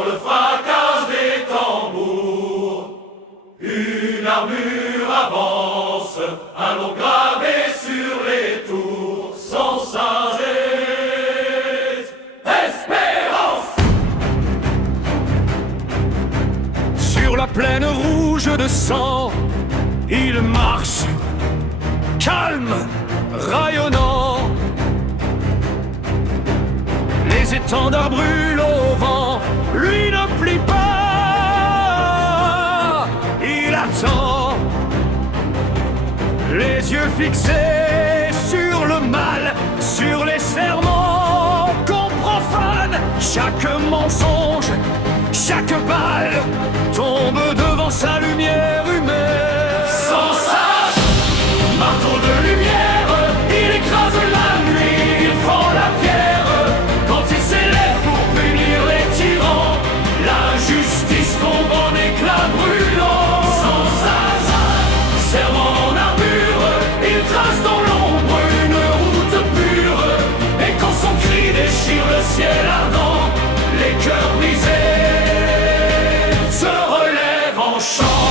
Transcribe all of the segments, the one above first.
dans le fracas des tambours. Une armure avance, un nom gravé sur les tours, sans sagesse, espérance. Sur la plaine rouge de sang, il marche, calme, rayonnant. Les étendards brûlent au vent, lui ne plie pas. Il attend, les yeux fixés sur le mal, sur les serments qu'on profane. Chaque mensonge, chaque balle tombe devant sa lumière humaine. Sans sas, marteau de lumière, il écrase la nuit, il fend la pierre. Quand il s'élève pour punir les tyrans, la justice tombe en éclats brûlants. Sans sas, serment en armure, il trace dans l'ombre une route pure. Et quand son cri déchire le ciel ardent, les cœurs brisés se relèvent en chant.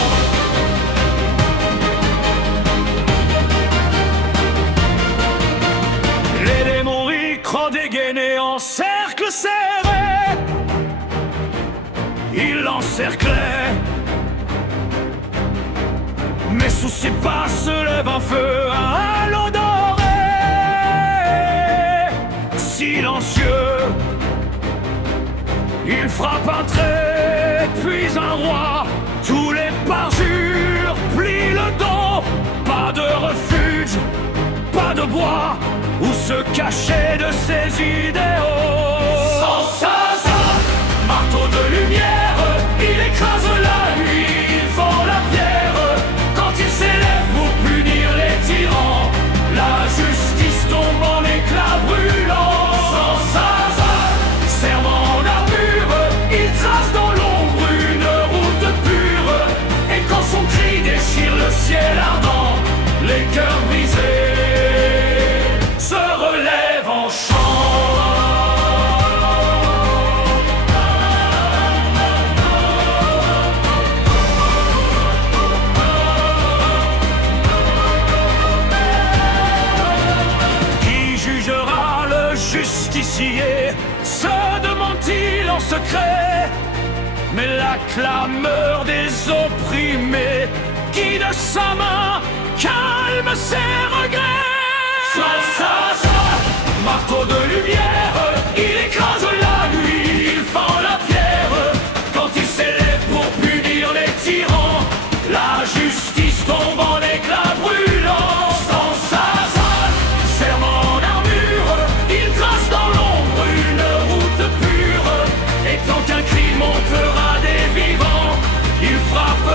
Les démons ricrent dégainés en cercle serré. Il l'encerclait, mais sous ses pas se lève un feu, un halo doré. Silencieux, il frappe un trait, puis un roi. Tous les parjures plient le dos. Pas de refuge, pas de bois où se cacher de ses idéaux. Sans sas, marteau de lumière, il écrase la nuit, il fend la pierre. Quand il s'élève pour punir les tyrans, la justice tombe en éclats brûlants. Sans sas, serment en armure, il trace dans l'ombre une route pure. Et quand son cri déchire le ciel ardent, les cœurs brisés se relèvent en chant. Qui jugera le justicier? Se demande-t-il en secret? Mais la clameur des opprimés qui de sa main calme ses regrets. Sans sas, marteau de lumière, il écrase la nuit, il fend la pierre. Quand il s'élève pour punir les tyrans, la justice tombe en éclats brûlants. Sans sas, serment en armure, il trace dans l'ombre une route pure. Et tant qu'un cri montera des vivants, il frappe